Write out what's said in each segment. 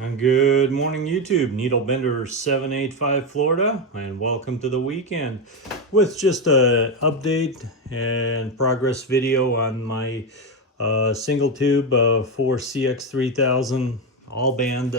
And good morning, YouTube. Needlebender 785 Florida, and welcome to the weekend with just a update and progress video on my single tube 4cx3000 all band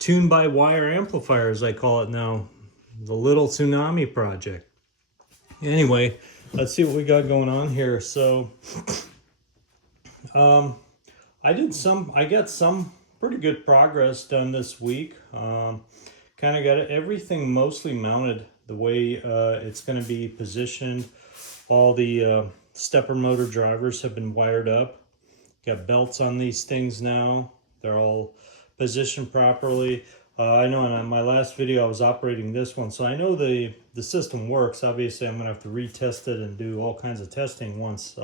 tune by wire amplifier, as I call it now, the little tsunami project. Anyway, let's see what we got going on here. So I got some pretty good progress done this week. Kind of got everything mostly mounted the way it's going to be positioned. All the stepper motor drivers have been wired up. Got belts on these things now. They're all positioned properly. I know in my last video I was operating this one, so I know the system works. Obviously, I'm going to have to retest it and do all kinds of testing once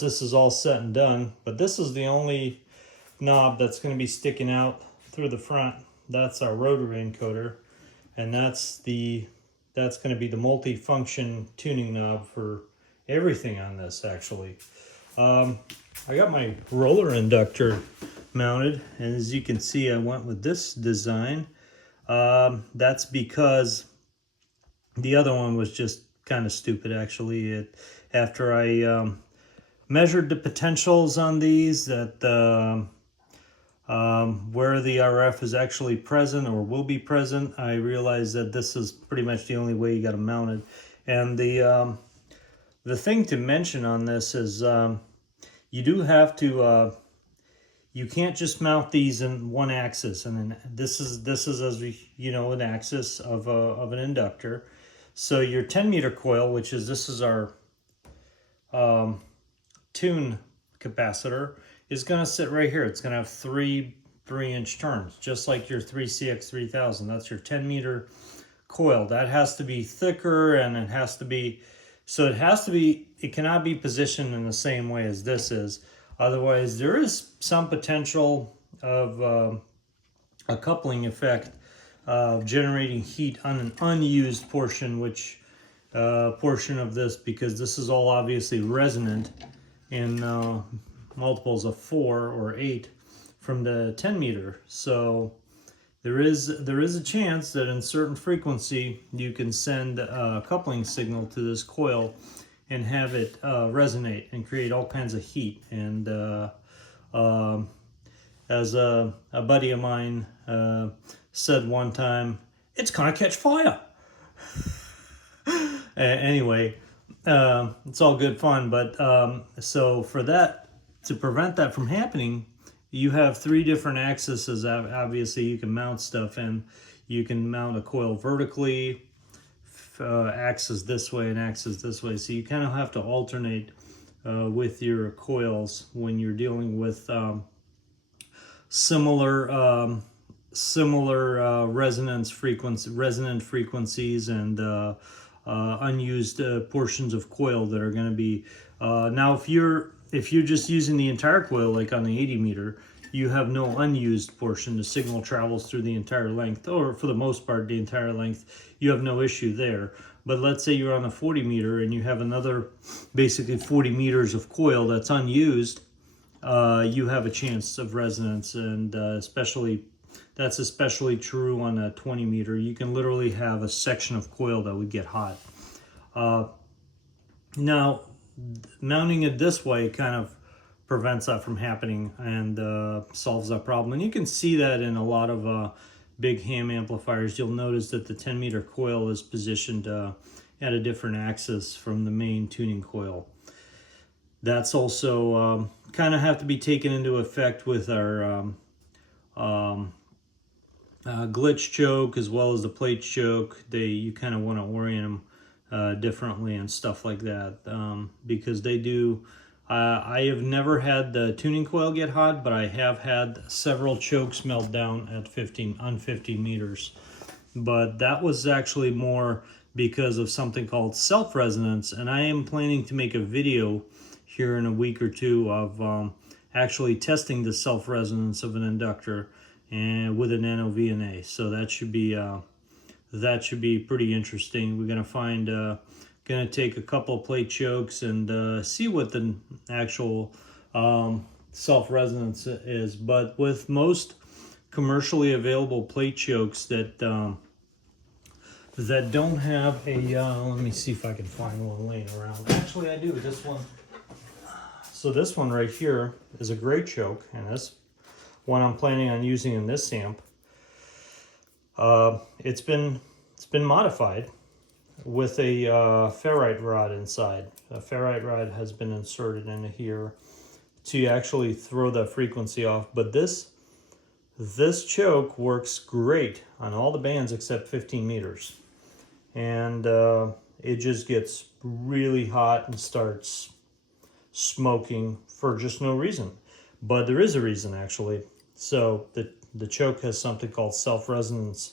this is all set and done. But this is the only knob that's going to be sticking out through the front. That's our rotary encoder, and that's going to be the multi-function tuning knob for everything on this. Actually, I got my roller inductor mounted, and as you can see, I went with this design. That's because the other one was just kind of stupid. Actually, after I measured the potentials on these, that where the RF is actually present or will be present, I realized that this is pretty much the only way you got to mount it. And the thing to mention on this is you do have to you can't just mount these in one axis, and then this is as you know, an axis of an inductor. So your 10-meter coil, which is this is our tune capacitor, is going to sit right here. It's going to have three 3-inch turns, just like your 3cx3000. That's your 10-meter coil. That has to be thicker, and it has to be, it cannot be positioned in the same way as this is. Otherwise, there is some potential of a coupling effect of generating heat on an unused portion, portion of this, because this is all obviously resonant in multiples of 4 or 8 from the 10-meter. So there is a chance that in certain frequency you can send a coupling signal to this coil and have it resonate and create all kinds of heat. And as a buddy of mine said one time, it's gonna catch fire. Anyway, it's all good fun, but so for that, to prevent that from happening, you have 3 different axes. Obviously, you can mount stuff, and you can mount a coil vertically, axis this way and axis this way. So you kind of have to alternate with your coils when you're dealing with similar resonant frequencies and unused portions of coil that are going to be now if you're just using the entire coil, like on the 80-meter, you have no unused portion. The signal travels through the entire length, or for the most part the entire length. You have no issue there. But let's say you're on a 40-meter and you have another basically 40 meters of coil that's unused, you have a chance of resonance, and that's especially true on a 20-meter. You can literally have a section of coil that would get hot. Now, mounting it this way kind of prevents that from happening and solves that problem. And you can see that in a lot of big ham amplifiers. You'll notice that the 10-meter coil is positioned at a different axis from the main tuning coil. That's also kind of have to be taken into effect with our glitch choke as well as the plate choke. You kind of want to orient them differently and stuff like that, because they do. I have never had the tuning coil get hot, but I have had several chokes melt down at 15 meters. But that was actually more because of something called self-resonance, and I am planning to make a video here in a week or two of actually testing the self-resonance of an inductor and with an NOVNA. So that should be pretty interesting. We're gonna take a couple plate chokes and see what the actual self-resonance is. But with most commercially available plate chokes that that don't have a, let me see if I can find one laying around. Actually, I do. This one. So this one right here is a great choke, and this one I'm planning on using in this amp. It's been modified with a ferrite rod inside. A ferrite rod has been inserted into here to actually throw the frequency off. But this choke works great on all the bands except 15 meters. And it just gets really hot and starts smoking for just no reason. But there is a reason, actually. So the choke has something called self-resonance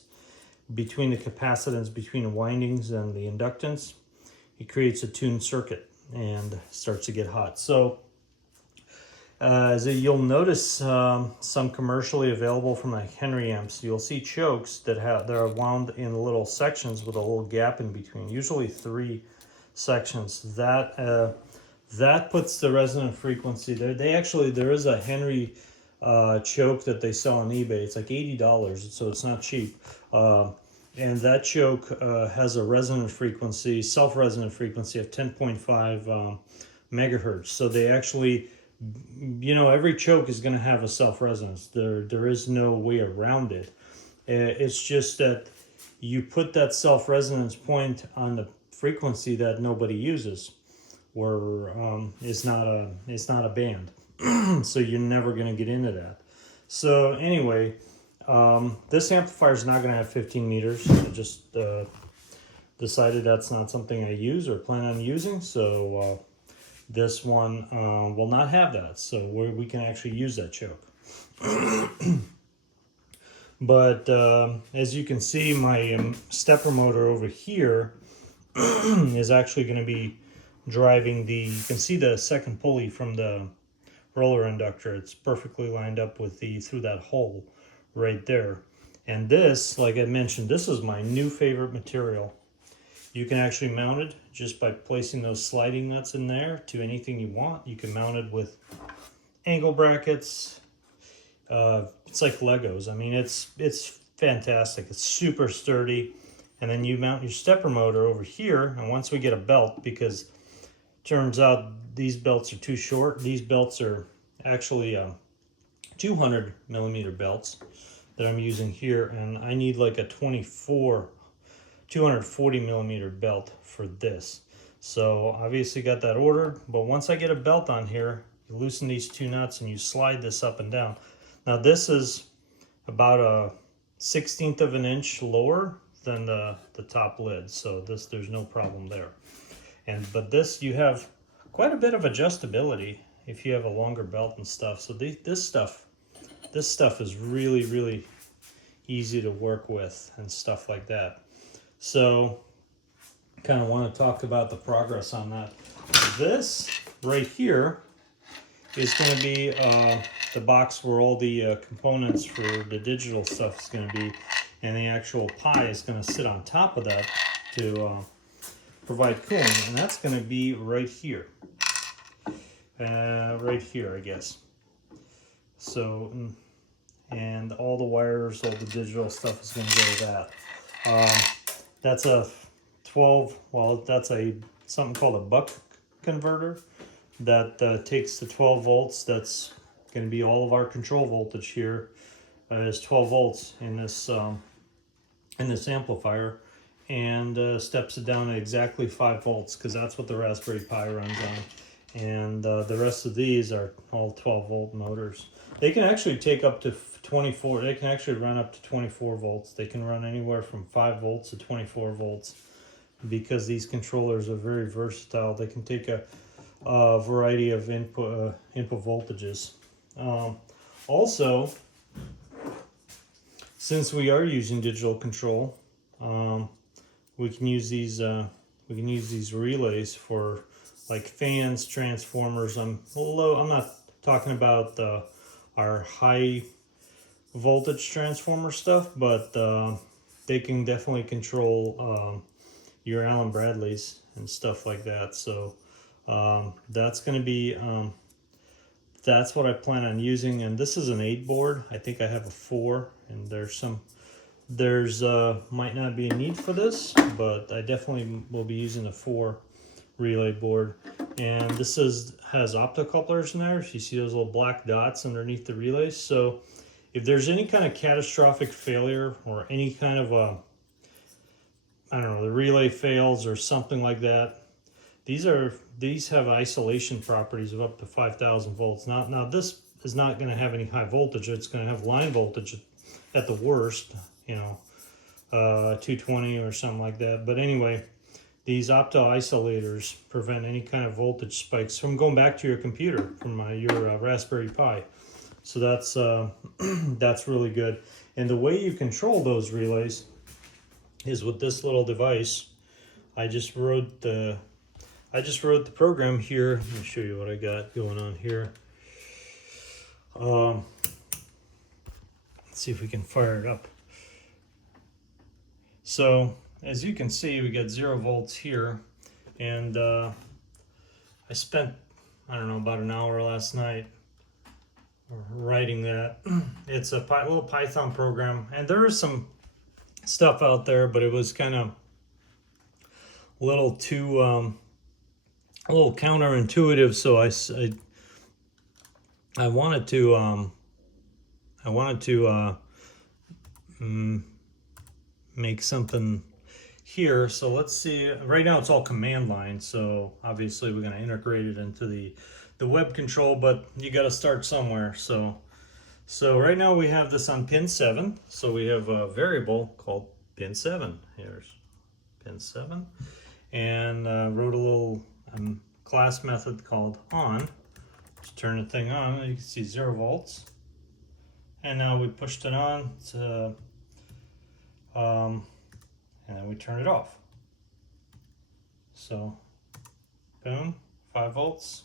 between the capacitance between the windings and the inductance. It creates a tuned circuit and starts to get hot. So as you'll notice, some commercially available from like Henry amps, you'll see chokes that are wound in little sections with a little gap in between, usually 3 sections. That puts the resonant frequency there. There is a Henry choke that they sell on eBay. It's like $80, so it's not cheap. And that choke has a resonant frequency, self-resonant frequency of 10.5 megahertz. So they actually, you know, every choke is going to have a self-resonance. There is no way around it. It's just that you put that self-resonance point on the frequency that nobody uses, where it's not a band. So you're never going to get into that. So anyway, this amplifier is not going to have 15 meters. I just decided that's not something I use or plan on using. So this one will not have that. So we can actually use that choke. But as you can see, my stepper motor over here is actually going to be driving you can see the second pulley from the roller inductor. It's perfectly lined up with through that hole right there. And this, like I mentioned, this is my new favorite material. You can actually mount it just by placing those sliding nuts in there to anything you want. You can mount it with angle brackets. It's like Legos. I mean, it's fantastic. It's super sturdy. And then you mount your stepper motor over here. And once we get a belt, because turns out these belts are too short. These belts are actually 200 millimeter belts that I'm using here, and I need like a 240 millimeter belt for this. So obviously got that ordered, but once I get a belt on here, you loosen these 2 nuts and you slide this up and down. Now this is about a 1/16 of an inch lower than the top lid, so there's no problem there. But this, you have quite a bit of adjustability if you have a longer belt and stuff. So this stuff is really, really easy to work with and stuff like that. So kind of want to talk about the progress on that. This right here is going to be the box where all the components for the digital stuff is going to be, and the actual Pi is going to sit on top of that to provide cooling, and that's going to be right here. Right here, I guess. So, and all the wires, all the digital stuff is going to go to that. That's a 12, well, that's something called a buck converter that takes the 12 volts. That's going to be all of our control voltage here. Is 12 volts in this amplifier, and steps it down to exactly 5 volts, because that's what the Raspberry Pi runs on. And the rest of these are all 12 volt motors. They can actually take up to 24, they can actually run up to 24 volts. They can run anywhere from 5 volts to 24 volts, because these controllers are very versatile. They can take a variety of input voltages. Also, since we are using digital control, we can use these relays for like fans, transformers. I'm not talking about our high voltage transformer stuff, but they can definitely control your Allen Bradleys and stuff like that. So that's going to be that's what I plan on using. And this is an 8 board. I think I have a 4, and there's might not be a need for this, but I definitely will be using a 4 relay board. And this has optocouplers in there. So you see those little black dots underneath the relays. So if there's any kind of catastrophic failure or any kind of I don't know, the relay fails or something like that, these have isolation properties of up to 5,000 volts. Now this is not going to have any high voltage. It's going to have line voltage at the worst, you know, 220 or something like that. But anyway, these opto isolators prevent any kind of voltage spikes from going back to your computer from your Raspberry Pi. So that's that's really good. And the way you control those relays is with this little device. I just wrote the program here. Let me show you what I got going on here. Let's see if we can fire it up. So as you can see, we got 0 volts here, and I spent, I don't know, about an hour last night writing that. It's a little Python program, and there is some stuff out there, but it was kind of a little too a little counterintuitive. So I wanted to make something here. So let's see. Right now it's all command line, so obviously we're going to integrate it into the web control, but you got to start somewhere. So right now we have this on pin 7. So we have a variable called pin 7. Here's pin 7, and wrote a little class method called on to turn the thing on. You can see 0 volts, and now we pushed it on to and then we turn it off. So boom, 5 volts,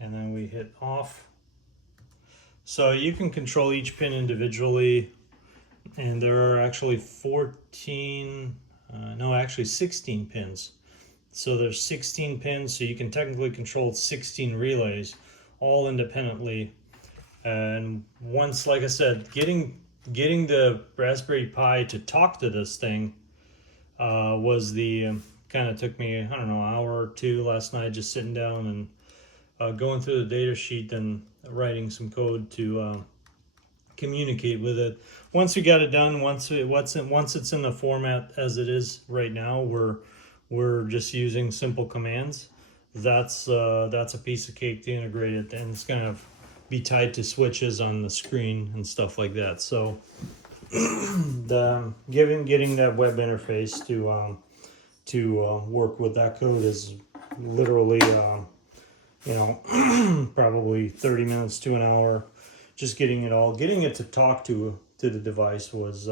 and then we hit off. So you can control each pin individually, and there are actually 16 pins. So there's 16 pins, so you can technically control 16 relays all independently. And once, like I said, getting the Raspberry Pi to talk to this thing was the kind of took me, I don't know, an hour or two last night, just sitting down and going through the data sheet and writing some code to communicate with it. Once we got it done, once it's in the format as it is right now, we're just using simple commands. That's a piece of cake to integrate it, and it's gonna be tied to switches on the screen and stuff like that. So getting that web interface to work with that code is literally probably 30 minutes to an hour. Just getting it to talk to the device was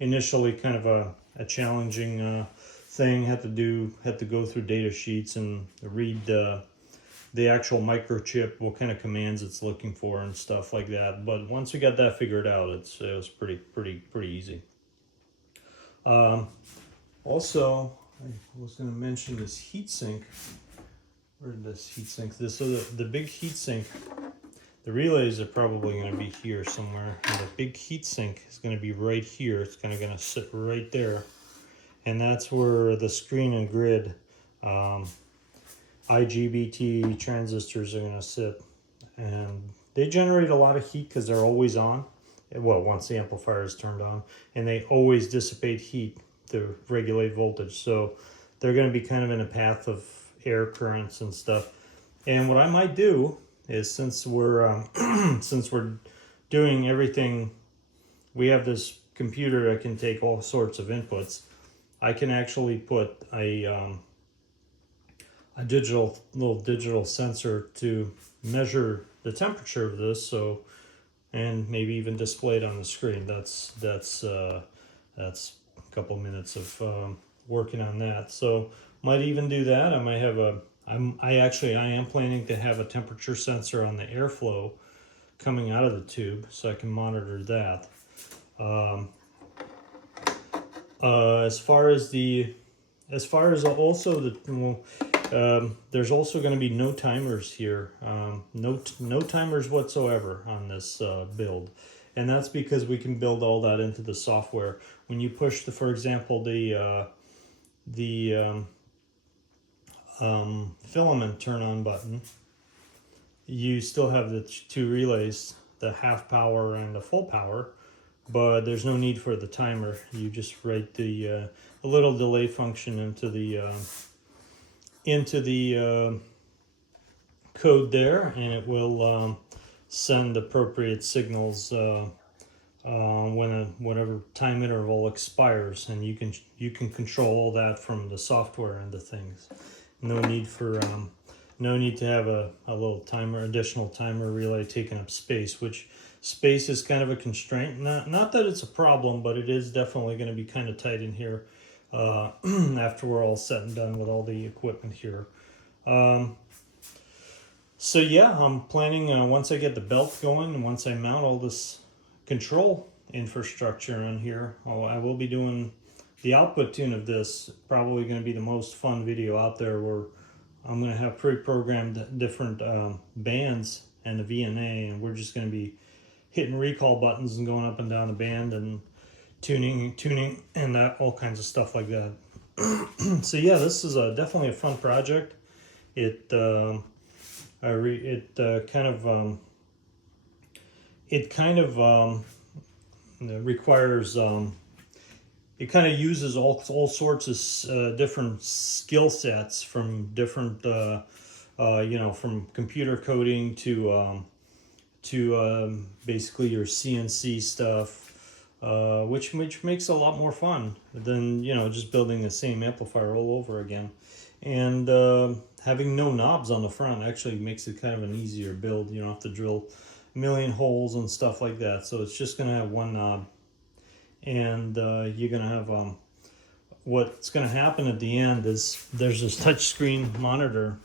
initially kind of a challenging thing. Had to go through data sheets and read the actual microchip, what kind of commands it's looking for and stuff like that. But once we got that figured out, it was pretty easy. Also, I was going to mention this heatsink. Where did this heatsink? So the big heatsink, the relays are probably going to be here somewhere, and the big heatsink is going to be right here. It's kind of going to sit right there, and that's where the screen and grid IGBT transistors are going to sit, and they generate a lot of heat because they're always on. Well, once the amplifier is turned on, and they always dissipate heat to regulate voltage. So they're going to be kind of in a path of air currents and stuff. And what I might do is, since we're doing everything, we have this computer that can take all sorts of inputs. I can actually put a little digital sensor to measure the temperature of this, so, and maybe even display it on the screen. That's a couple minutes of working on that. So might even do that. I might have I am planning to have a temperature sensor on the airflow coming out of the tube, so I can monitor that. As far as also There's also going to be no timers here, no timers whatsoever on this build, and that's because we can build all that into the software. When you push the, for example, the filament turn on button, you still have the two relays, the half power and the full power, but there's no need for the timer. You just write the a little delay function into the code there, and it will send appropriate signals when whatever time interval expires, and you can control all that from the software end of things. No need for no need to have a little timer, additional timer relay taking up space, which space is kind of a constraint. Not that it's a problem, but it is definitely going to be kind of tight in here after we're all set and done with all the equipment here. So yeah, I'm planning once I get the belt going and once I mount all this control infrastructure on here, I will be doing the output tune of this. Probably going to be the most fun video out there, where I'm going to have pre-programmed different bands and the VNA, and we're just going to be hitting recall buttons and going up and down the band and tuning and that, all kinds of stuff like that. So yeah, this is definitely a fun project. It kind of requires it kind of uses all sorts of different skill sets from different from computer coding to basically your CNC stuff, which makes it a lot more fun than just building the same amplifier all over again. And having no knobs on the front actually makes it kind of an easier build. You don't have to drill a million holes and stuff like that. So it's just going to have one knob. And you're going to have, what's going to happen at the end is there's this touchscreen monitor,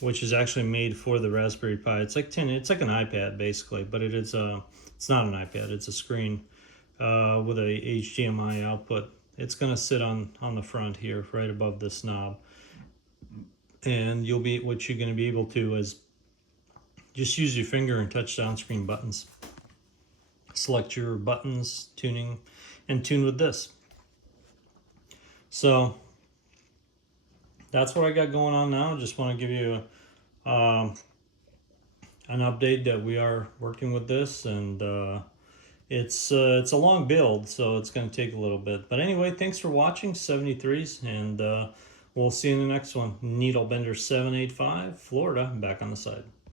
which is actually made for the Raspberry Pi. It's like an iPad basically, but it's not an iPad. It's a screen with a HDMI output. It's going to sit on the front here, right above this knob. And what you're going to be able to is just use your finger and touch down screen buttons. Select your buttons, tuning, and tune with this. So that's what I got going on now. Just want to give you an update that we are working with this, and it's a long build, so it's going to take a little bit. But anyway, thanks for watching 73s, and we'll see you in the next one. Needlebender 785, Florida, back on the side.